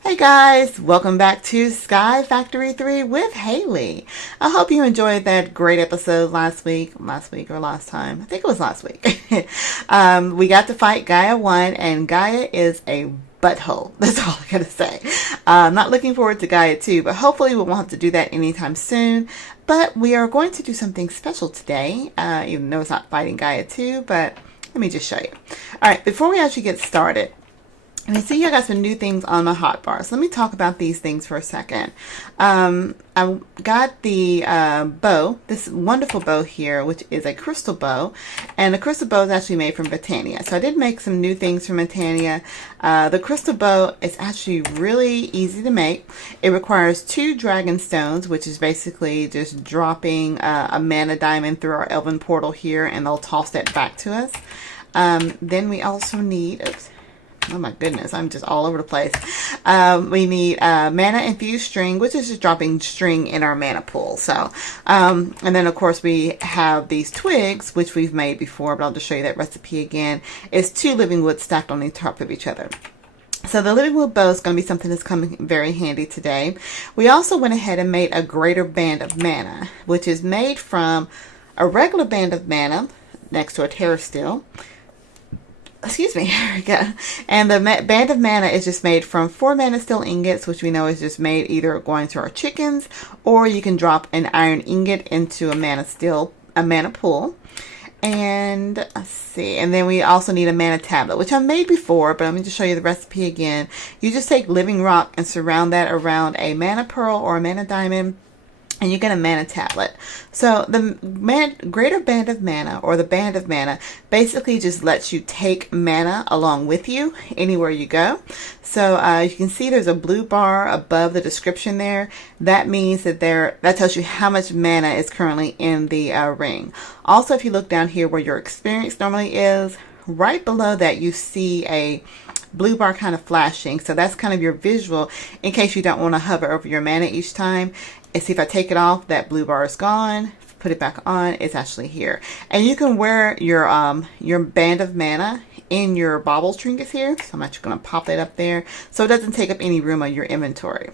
Hey guys, welcome back to SkyFactory 3 with Haley. I hope you enjoyed that great episode last week or last time. I think it was last week. We got to fight Gaia 1 and Gaia is a butthole. That's all I gotta say. I'm not looking forward to Gaia 2, but hopefully we won't have to do that anytime soon. But we are going to do something special today, even though it's not fighting Gaia 2, but let me just show you. Alright, before we actually get started, and I see I got some new things on my hotbar. So let me talk about these things for a second. I got the bow, this wonderful bow here, which is a crystal bow. And the crystal bow is actually made from Botania. So I did make some new things from Botania. The crystal bow is actually really easy to make. It requires 2 dragon stones, which is basically just dropping a mana diamond through our elven portal here, and they'll toss that back to us. Then we also need... Oops. Oh my goodness, I'm just all over the place. We need mana infused string, which is just dropping string in our mana pool. So, and then of course we have these twigs, which we've made before, but I'll just show you that recipe again. It's 2 living wood stacked on the top of each other. So the living wood bow is going to be something that's coming very handy today. We also went ahead and made a greater band of mana, which is made from a regular band of mana next to a terra steel. Excuse me, here we go. And the band of mana is just made from 4 mana steel ingots, which we know is just made either going to our chickens, or you can drop an iron ingot into a mana pool. And let's see, and then we also need a mana tablet, which I made before, but let me just show you the recipe again. You just take living rock and surround that around a mana pearl or a mana diamond, and you get a mana tablet. So the greater band of mana, or the band of mana, basically just lets you take mana along with you anywhere you go. So you can see there's a blue bar above the description there. That means that that tells you how much mana is currently in the ring. Also, if you look down here where your experience normally is, right below that you see a blue bar kind of flashing. So that's kind of your visual in case you don't want to hover over your mana each time. And see, if I take it off, that blue bar is gone. Put it back on, it's actually here. And you can wear your band of mana in your bauble trinkets here. So I'm actually going to pop that up there so it doesn't take up any room on your inventory.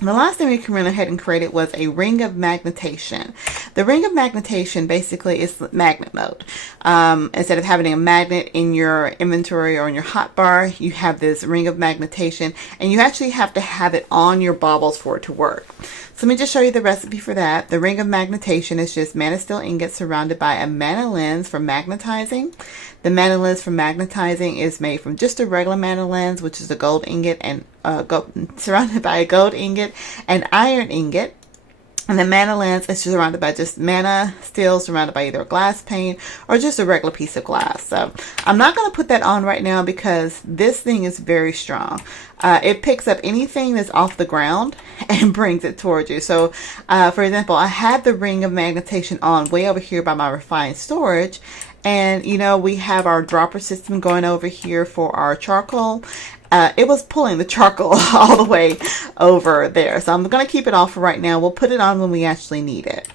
The last thing we went ahead and created was a ring of magnetation. The ring of magnetation basically is magnet mode. Instead of having a magnet in your inventory or in your hotbar, you have this ring of magnetation, and you actually have to have it on your baubles for it to work. So let me just show you the recipe for that. The ring of magnetation is just mana steel ingots surrounded by a mana lens for magnetizing. The mana lens for magnetizing is made from just a regular mana lens, which is a gold ingot, and surrounded by a gold ingot and iron ingot. And the mana lens is surrounded by just mana steel, surrounded by either a glass pane or just a regular piece of glass. So I'm not going to put that on right now because this thing is very strong. It picks up anything that's off the ground and brings it towards you. So for example, I had the ring of magnetation on way over here by my refined storage. And you know, we have our dropper system going over here for our charcoal. It was pulling the charcoal all the way over there. So I'm going to keep it off for right now. We'll put it on when we actually need it.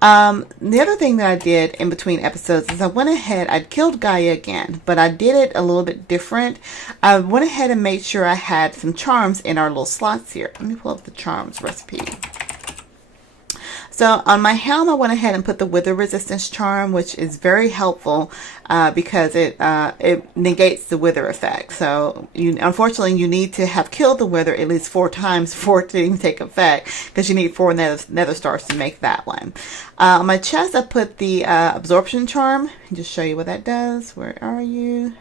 The other thing that I did in between episodes is I went ahead, I'd killed Gaia again, but I did it a little bit different. I went ahead and made sure I had some charms in our little slots here. Let me pull up the charms recipe. So on my helm, I went ahead and put the wither resistance charm, which is very helpful because it negates the wither effect. So unfortunately, you need to have killed the wither at least 4 times for it to even take effect, because you need 4 nether stars to make that one. On my chest, I put the absorption charm. I'll just show you what that does. Where are you?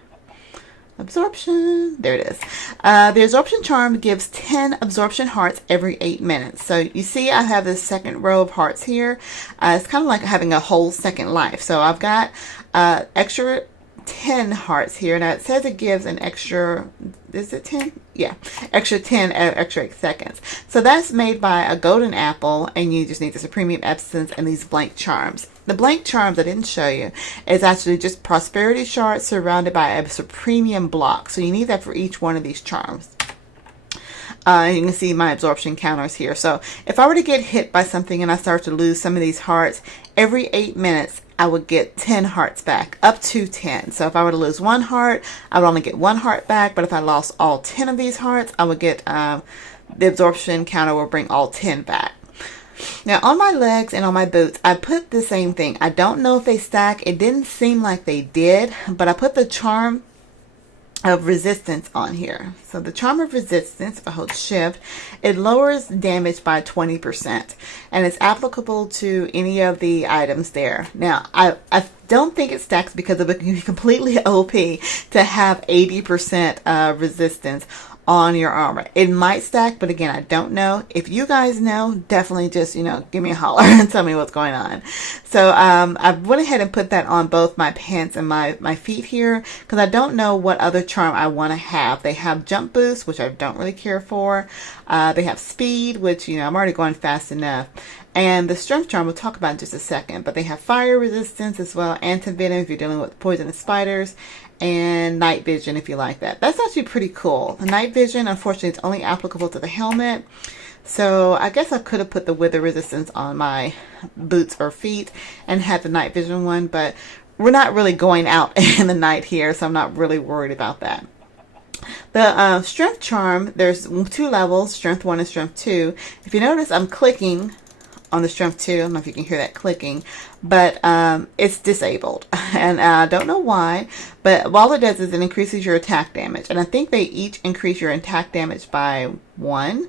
Absorption, there it is. The absorption charm gives 10 absorption hearts every 8 minutes. So you see I have this second row of hearts here. It's kind of like having a whole second life. So I've got extra 10 hearts here. Now it says it gives an extra, is it 10? Yeah, extra 10 extra seconds. So that's made by a golden apple, and you just need the supremium essence and these blank charms. The blank charms I didn't show you is actually just prosperity shards surrounded by a supremium block. So you need that for each one of these charms. You can see my absorption counters here. So if I were to get hit by something and I start to lose some of these hearts, every 8 minutes I would get 10 hearts back, up to 10. So if I were to lose 1 heart, I would only get 1 heart back. But if I lost all 10 of these hearts, I would get, the absorption counter will bring all 10 back. Now on my legs and on my boots, I put the same thing. I don't know if they stack. It didn't seem like they did, but I put the charm of resistance on here. So the charm of resistance, if I hold shift, it lowers damage by 20%, and it's applicable to any of the items there. Now I don't think it stacks because it would be completely OP to have 80% resistance on your armor. It might stack, but again, I don't know. If you guys know, definitely just, give me a holler and tell me what's going on. So I went ahead and put that on both my pants and my feet here because I don't know what other charm I want to have. They have jump boost, which I don't really care for. They have speed, which, I'm already going fast enough. And the strength charm we'll talk about in just a second. But they have fire resistance as well, anti-venom if you're dealing with poisonous spiders, and night vision if you like that. That's actually pretty cool. The night vision, unfortunately, it's only applicable to the helmet. So I guess I could have put the wither resistance on my boots or feet and had the night vision one, but we're not really going out in the night here, so I'm not really worried about that. The strength charm, there's 2 levels, strength 1 and strength 2. If you notice, I'm clicking on the strength 2. I don't know if you can hear that clicking, but it's disabled, and I don't know why, but all it does is it increases your attack damage, and I think they each increase your attack damage by 1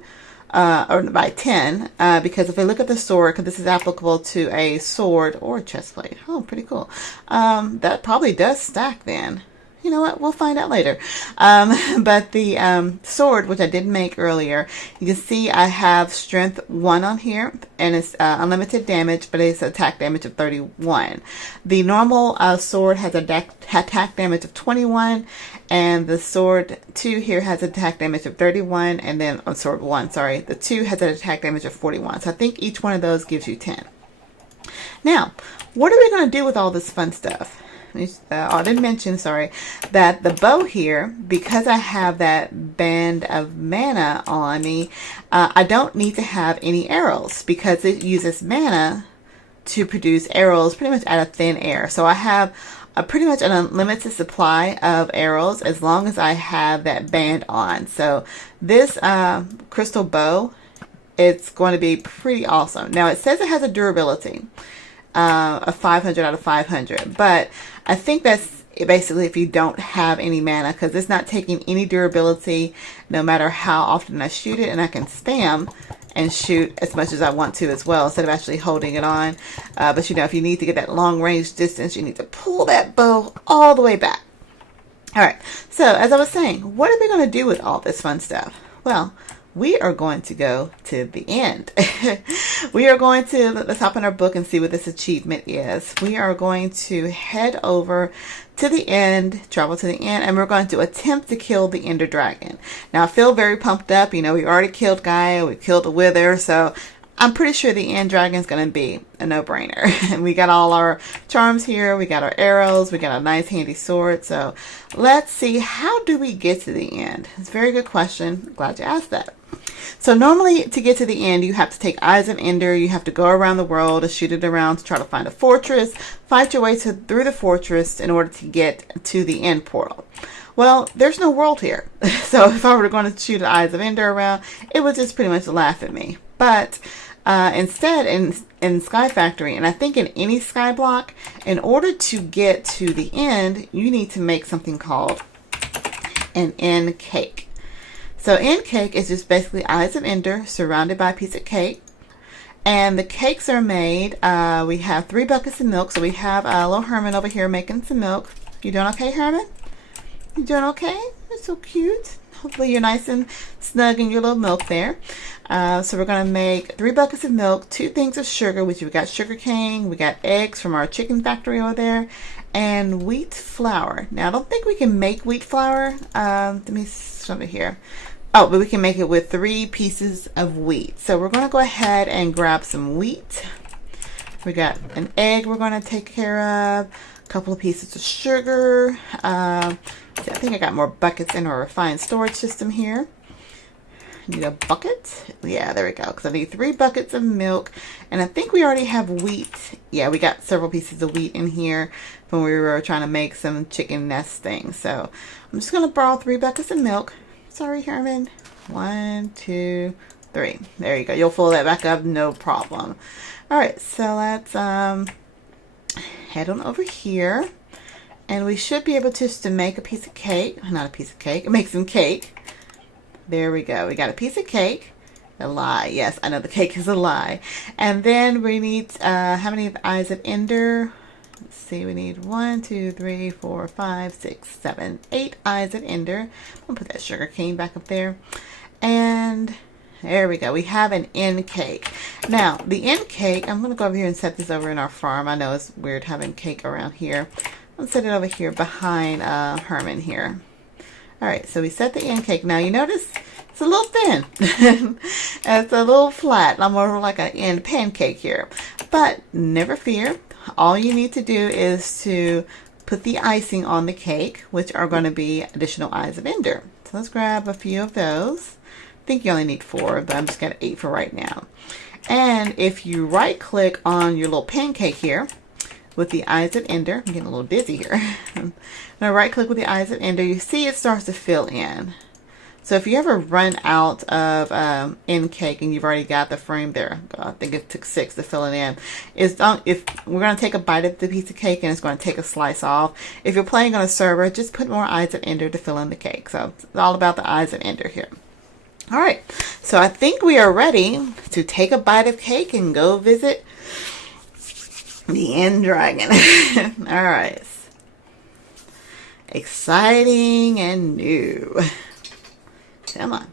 or by 10, because if I look at the sword, because this is applicable to a sword or a chest plate. Oh, pretty cool. That probably does stack then. You know what? We'll find out later. But the sword, which I did make earlier, you can see I have strength 1 on here, and it's unlimited damage, but it's attack damage of 31. The normal sword has attack damage of 21, and the sword 2 here has attack damage of 31, and then sword 1, sorry, the 2 has an attack damage of 41. So I think each one of those gives you 10. Now, what are we going to do with all this fun stuff? I didn't mention, sorry, that the bow here, because I have that band of mana on me, I don't need to have any arrows because it uses mana to produce arrows pretty much out of thin air. So I have pretty much an unlimited supply of arrows as long as I have that band on. So this crystal bow, it's going to be pretty awesome. Now it says it has a durability of 500 out of 500, but I think that's basically if you don't have any mana, because it's not taking any durability no matter how often I shoot it, and I can spam and shoot as much as I want to as well instead of actually holding it on. But if you need to get that long range distance, you need to pull that bow all the way back. All right, so as I was saying, what are we going to do with all this fun stuff? Well, we are going to go to the end. We are going to, let's hop in our book and see what this achievement is. We are going to head over to the end, travel to the end, and we're going to attempt to kill the Ender Dragon. Now I feel very pumped up. We already killed Gaia, we killed the Wither, so I'm pretty sure the End Dragon is going to be a no-brainer. We got all our charms here, we got our arrows, we got a nice handy sword. So let's see, how do we get to the end? It's a very good question. Glad you asked that. So normally to get to the end, you have to take Eyes of Ender. You have to go around the world and shoot it around to try to find a fortress, fight your way through the fortress in order to get to the end portal. Well, there's no world here. So if I were going to shoot Eyes of Ender around, it would just pretty much laugh at me. But instead, in SkyFactory, and I think in any skyblock, in order to get to the end, you need to make something called an end cake. So end cake is just basically Eyes of Ender surrounded by a piece of cake. And the cakes are made, we have 3 buckets of milk. So we have little Herman over here making some milk. You doing okay, Herman? You doing okay? You're so cute. Hopefully you're nice and snug in your little milk there. So we're going to make 3 buckets of milk, 2 things of sugar, which we've got sugar cane, we got eggs from our chicken factory over there, and wheat flour. Now I don't think we can make wheat flour. Let me show it here. Oh, but we can make it with 3 pieces of wheat. So we're going to go ahead and grab some wheat. We got an egg we're going to take care of, a couple of pieces of sugar. I think I got more buckets in our refined storage system here. Need a bucket. Yeah, there we go. Because I need 3 buckets of milk. And I think we already have wheat. Yeah, we got several pieces of wheat in here when we were trying to make some chicken nest things. So I'm just going to borrow 3 buckets of milk. Sorry, Herman. 1, 2, 3. There you go. You'll fill that back up. No problem. All right. So let's head on over here. And we should be able to make a piece of cake. Not a piece of cake. Make some cake. There we go. We got a piece of cake. A lie. Yes, I know the cake is a lie. And then we need, how many eyes of ender? Let's see. We need 1, 2, 3, 4, 5, 6, 7, 8 eyes of ender. I'm going to put that sugar cane back up there. And there we go. We have an end cake. Now, the end cake, I'm going to go over here and set this over in our farm. I know it's weird having cake around here. I'm going to set it over here behind Herman here. All right, so we set the end cake. Now, you notice it's a little thin. It's a little flat. I'm more like an end pancake here. But never fear. All you need to do is to put the icing on the cake, which are going to be additional eyes of ender. So let's grab a few of those. I think you only need 4, but I'm just going to 8 for right now. And if you right click on your little pancake here with the eyes of ender, I'm getting a little dizzy here. Now right click with the eyes of ender, you see it starts to fill in. So if you ever run out of end cake and you've already got the frame there, I think it took 6 to fill it in. If we're going to take a bite of the piece of cake and it's going to take a slice off. If you're playing on a server, just put more eyes of ender to fill in the cake. So it's all about the eyes of ender here. All right, so I think we are ready to take a bite of cake and go visit the end dragon. All right. Exciting and new. Come on.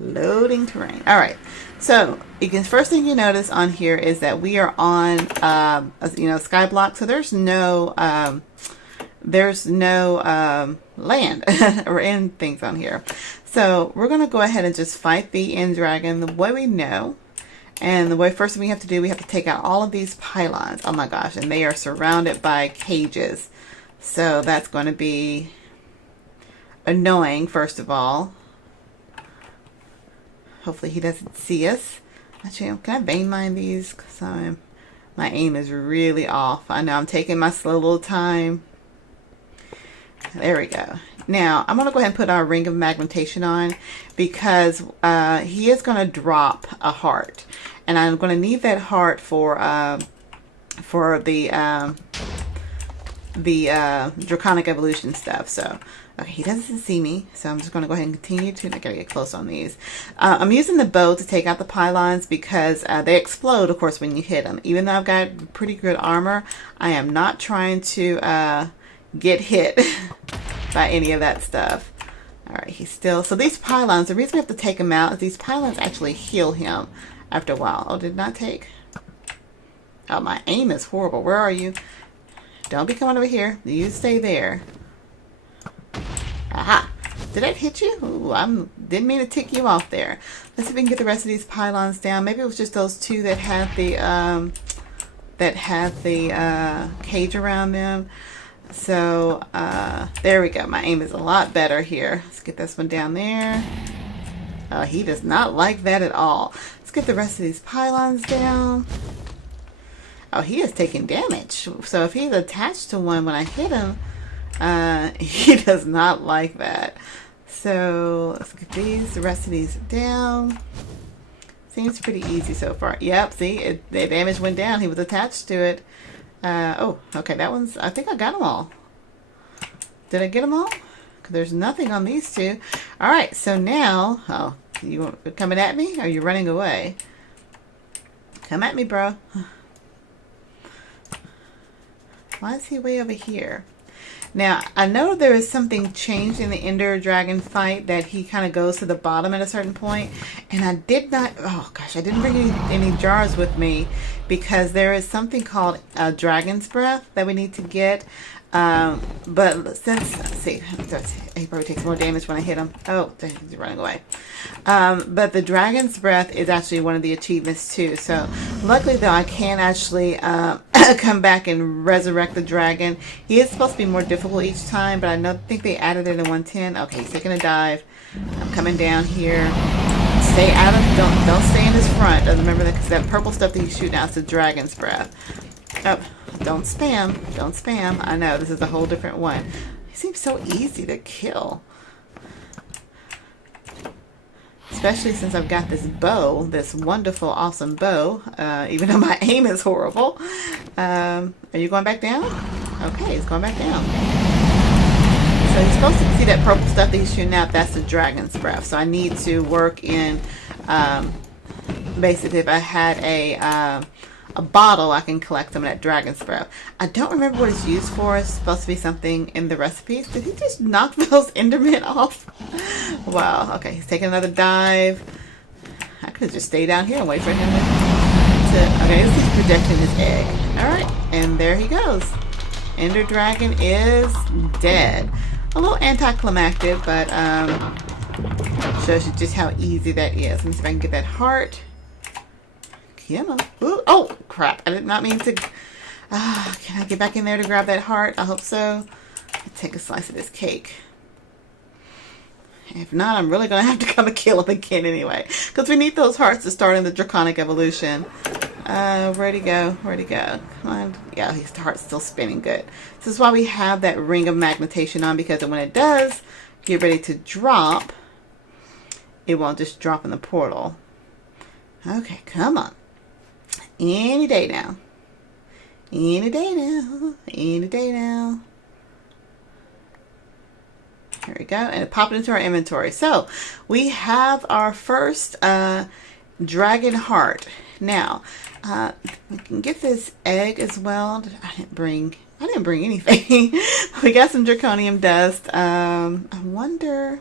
Loading terrain. All right. So first thing you notice on here is that we are on, Skyblock. So there's no land or end things on here. So we're going to go ahead and just fight the end dragon the way we know. And the way first thing we have to do, we have to take out all of these pylons. Oh my gosh. And they are surrounded by cages. So that's going to be annoying, first of all. Hopefully he doesn't see us. Actually, can I vein mine these? Because my aim is really off. I know I'm taking my slow little time. There we go. Now, I'm going to go ahead and put our ring of magnetation on because he is going to drop a heart. And I'm going to need that heart for the draconic evolution stuff. So, okay, he doesn't see me. So I'm just going to go ahead and continue to, I got to get close on these. I'm using the bow to take out the pylons because they explode, of course, when you hit them. Even though I've got pretty good armor, I am not trying to get hit by any of that stuff. All right, he's still, so these pylons, the reason we have to take them out is these pylons actually heal him after a while. Oh, did not take. Oh, my aim is horrible. Where are you? Don't be coming over here. You stay there. Aha. Did that hit you? Ooh, didn't mean to tick you off there. Let's see if we can get the rest of these pylons down. Maybe it was just those 2 that had the cage around them. So there we go. My aim is a lot better here. Let's get this one down there. He does not like that at all. Let's get the rest of these pylons down. Oh, he is taking damage. So if he's attached to one when I hit him, he does not like that. So let's get the rest of these down. Seems pretty easy so far. Yep, see, the damage went down. He was attached to it. Oh, okay, that one's, I think I got them all. Did I get them all? 'Cause there's nothing on these 2. All right, so now, oh, you coming at me? Or are you running away? Come at me, bro. Why is he way over here? Now, I know there is something changed in the Ender Dragon fight that he kind of goes to the bottom at a certain point. And I did not, oh gosh, I didn't bring any jars with me because there is something called a Dragon's Breath that we need to get. But since, let's see, he probably takes more damage when I hit him. Oh, he's running away. But the Dragon's Breath is actually one of the achievements too. So luckily though, I can actually come back and resurrect the dragon. He is supposed to be more difficult each time, but I think they added it in 110. Okay, he's taking a dive. I'm coming down here. stay out of, don't stay in his front. Remember that, because that purple stuff that he's shooting out is the dragon's breath. Oh, don't spam. Don't spam. I know, this is a whole different one. He seems so easy to kill. Especially since I've got this bow, this wonderful, awesome bow, even though my aim is horrible. Are you going back down? Okay, he's going back down. So he's supposed to see that purple stuff that he's shooting out, that's the dragon's breath. So I need to work in, basically if I had a bottle, I can collect some of that dragon's breath. I don't remember what it's used for. It's supposed to be something in the recipes. Did he just knock those Endermen off? Wow. Okay, he's taking another dive. I could have just stayed down here and wait for him to... Okay, he's projecting his egg. Alright, and there he goes. Ender Dragon is dead. A little anticlimactic, but shows you just how easy that is. Let me see if I can get that heart. Ooh, oh, crap. I did not mean to... can I get back in there to grab that heart? I hope so. Let's take a slice of this cake. If not, I'm really going to have to come and kill him again anyway. Because we need those hearts to start in the Draconic Evolution. Where'd he go? Where'd he go? Come on. Yeah, his heart's still spinning. Good. This is why we have that ring of magnetation on, because when it does get ready to drop, it won't just drop in the portal. Okay, come on. Any day now. Any day now. Any day now. There we go. And it popped into our inventory. So we have our first dragon heart. Now, we can get this egg as well. I didn't bring anything. We got some draconium dust. I wonder...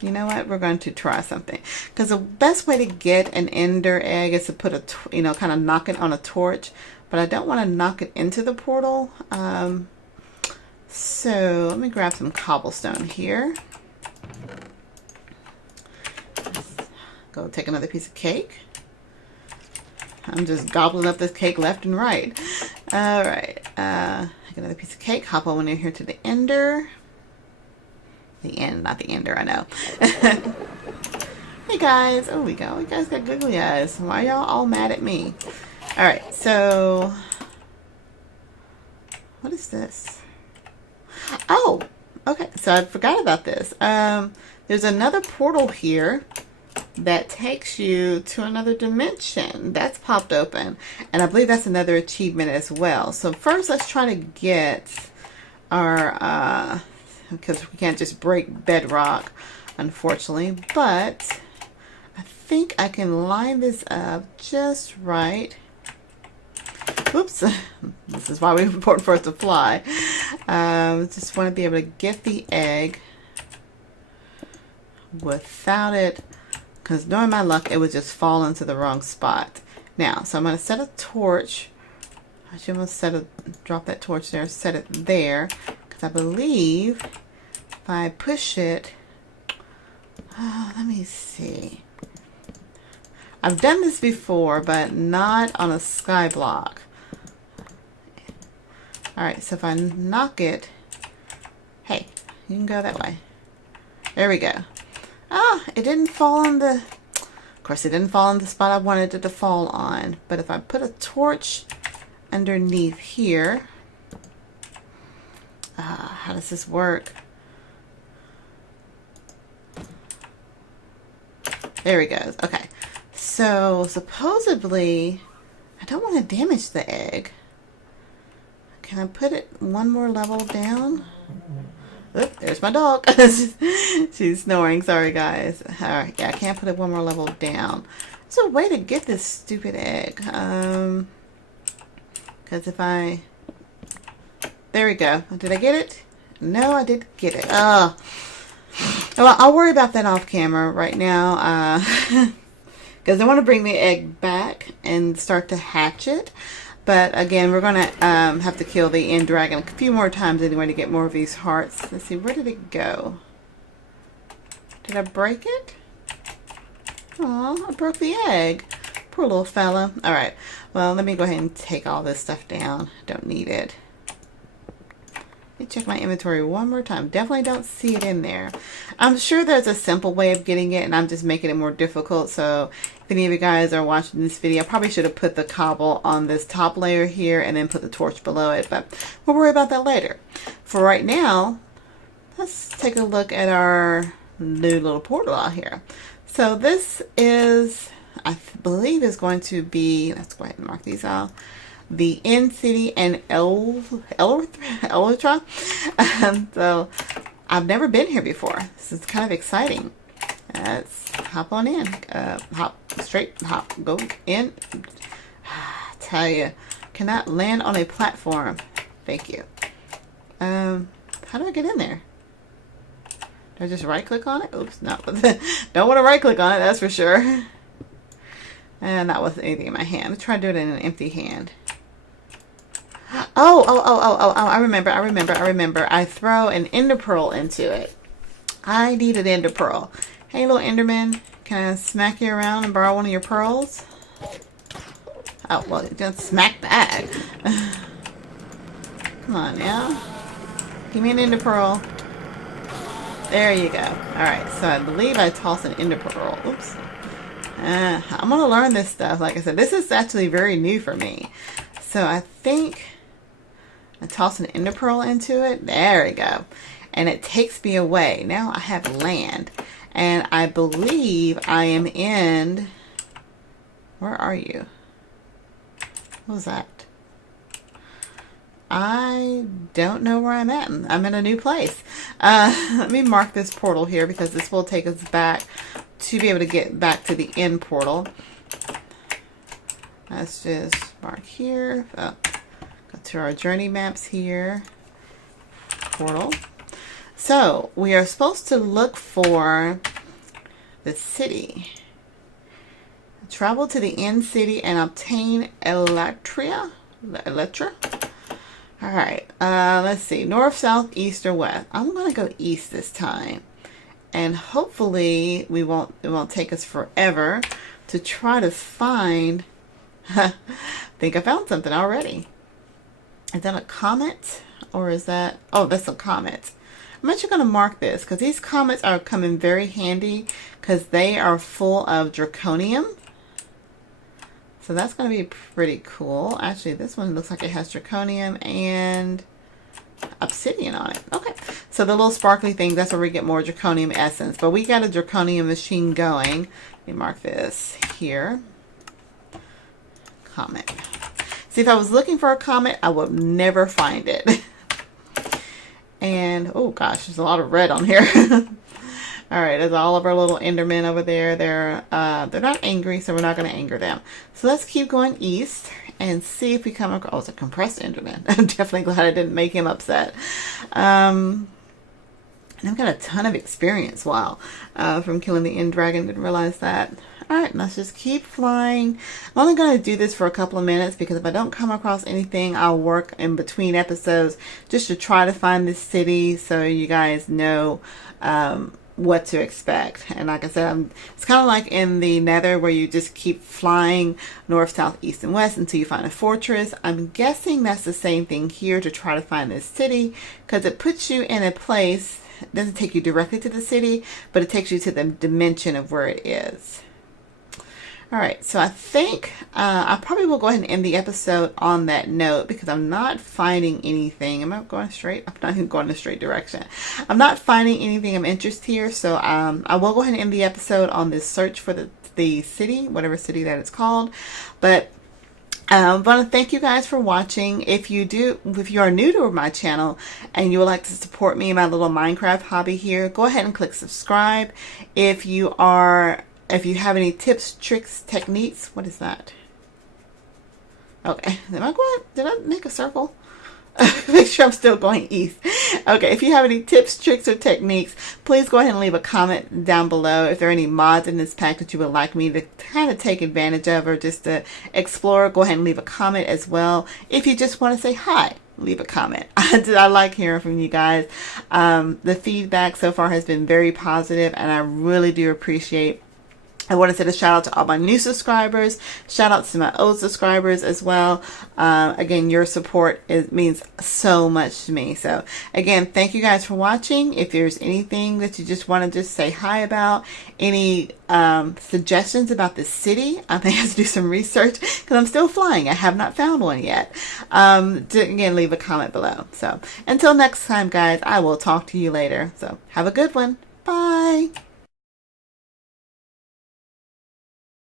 You know what? We're going to try something. Because the best way to get an ender egg is to put a, kind of knock it on a torch. But I don't want to knock it into the portal. So let me grab some cobblestone here. Go take another piece of cake. I'm just gobbling up this cake left and right. All right. Take another piece of cake. Hop on in here to the ender. The end, not the ender, I know. Hey guys. Oh, we go. You guys got googly eyes. Why y'all all mad at me? Alright, so... What is this? Oh! Okay, so I forgot about this. There's another portal here that takes you to another dimension. That's popped open. And I believe that's another achievement as well. So first, let's try to get our... because we can't just break bedrock, unfortunately, but I think I can line this up just right. Oops, this is why it's important for us to fly. Just want to be able to get the egg without it, because knowing my luck, it would just fall into the wrong spot. Now, so I'm going to set a torch. Actually, I'm going to drop that torch there, set it there. I believe if I push it, let me see. I've done this before, but not on a sky block. Alright, so if I knock it, hey, you can go that way. There we go. Ah, it didn't fall on the, of course it didn't fall on the spot I wanted it to fall on. But if I put a torch underneath here, how does this work? There he goes. Okay. So, supposedly, I don't want to damage the egg. Can I put it one more level down? Oop, there's my dog. She's snoring. Sorry, guys. Alright, yeah, I can't put it one more level down. There's a way to get this stupid egg. Because if I... There we go. Did I get it? No, I didn't get it. Oh. Well, I'll worry about that off camera right now. Because I want to bring the egg back and start to hatch it. But again, we're going to have to kill the end dragon a few more times anyway to get more of these hearts. Let's see, where did it go? Did I break it? Oh, I broke the egg. Poor little fella. Alright, well, let me go ahead and take all this stuff down. Don't need it. Let me check my inventory one more time. Definitely don't see it in there. I'm sure there's a simple way of getting it, and I'm just making it more difficult. So if any of you guys are watching this video, I probably should have put the cobble on this top layer here and then put the torch below it, but we'll worry about that later. For right now, let's take a look at our new little portal out here. So this is, I believe, is going to be, let's go ahead and mark these out, the End City and Elytra. So I've never been here before. This is kind of exciting. Let's hop on in. Hop, go in. I tell you, cannot land on a platform. Thank you. How do I get in there? Do I just right click on it? Oops, no. Don't want to right click on it, that's for sure. And that wasn't anything in my hand. Let's try to do it in an empty hand. Oh, I remember. I throw an ender pearl into it. I need an ender pearl. Hey, little enderman, can I smack you around and borrow one of your pearls? Oh, well, just smack back. Come on now. Give me an ender pearl. There you go. Alright, so I believe I toss an ender pearl. Oops. I'm going to learn this stuff. Like I said, this is actually very new for me. So I think I toss an ender pearl into it. There we go. And it takes me away. Now I have land. And I believe I am in... Where are you? What was that? I don't know where I'm at. I'm in a new place. Let me mark this portal here because this will take us back to be able to get back to the end portal. Let's just mark here. Oh, go to our journey maps here. Portal. So we are supposed to look for the city. Travel to the end city and obtain Elytra. All right. Let's see. North, south, east, or west. I'm gonna go east this time, and hopefully it won't take us forever to try to find. I think I found something already. Is that a comet or is that? Oh, that's a comet. I'm actually going to mark this because these comets are coming very handy because they are full of draconium. So that's going to be pretty cool. Actually, this one looks like it has draconium and obsidian on it. Okay, so the little sparkly thing, that's where we get more draconium essence. But we got a draconium machine going. Let me mark this here. Comet. See, if I was looking for a comet, I would never find it. And, oh gosh, there's a lot of red on here. All right, there's all of our little endermen over there. They're not angry, so we're not going to anger them. So let's keep going east and see if we come across... Oh, it's a compressed enderman. I'm definitely glad I didn't make him upset. And I've got a ton of experience, wow, from killing the end dragon. Didn't realize that. All right, let's just keep flying. I'm only going to do this for a couple of minutes because if I don't come across anything, I'll work in between episodes just to try to find this city so you guys know what to expect. And like I said, it's kind of like in the Nether where you just keep flying north, south, east, and west until you find a fortress. I'm guessing that's the same thing here to try to find this city because it puts you in a place. It doesn't take you directly to the city, but it takes you to the dimension of where it is. All right, so I think I probably will go ahead and end the episode on that note because I'm not finding anything. Am I going straight? I'm not even going the straight direction. I'm not finding anything of interest here, so I will go ahead and end the episode on this search for the city, whatever city that it's called. But I want to thank you guys for watching. If you are new to my channel and you would like to support me in my little Minecraft hobby here, go ahead and click subscribe. If you have any tips, tricks, techniques, what is that? Okay, did I make a circle? Make sure I'm still going east. Okay, if you have any tips, tricks, or techniques, please go ahead and leave a comment down below. If there are any mods in this pack that you would like me to kind of take advantage of or just to explore, go ahead and leave a comment as well. If you just want to say hi, leave a comment. I like hearing from you guys. The feedback so far has been very positive, and I really do appreciate I want to send a shout out to all my new subscribers. Shout outs to my old subscribers as well. Again, your support means so much to me. So again, thank you guys for watching. If there's anything that you just want to just say hi about, any suggestions about the city, I may have to do some research because I'm still flying. I have not found one yet. Again, leave a comment below. So until next time, guys, I will talk to you later. So have a good one. Bye.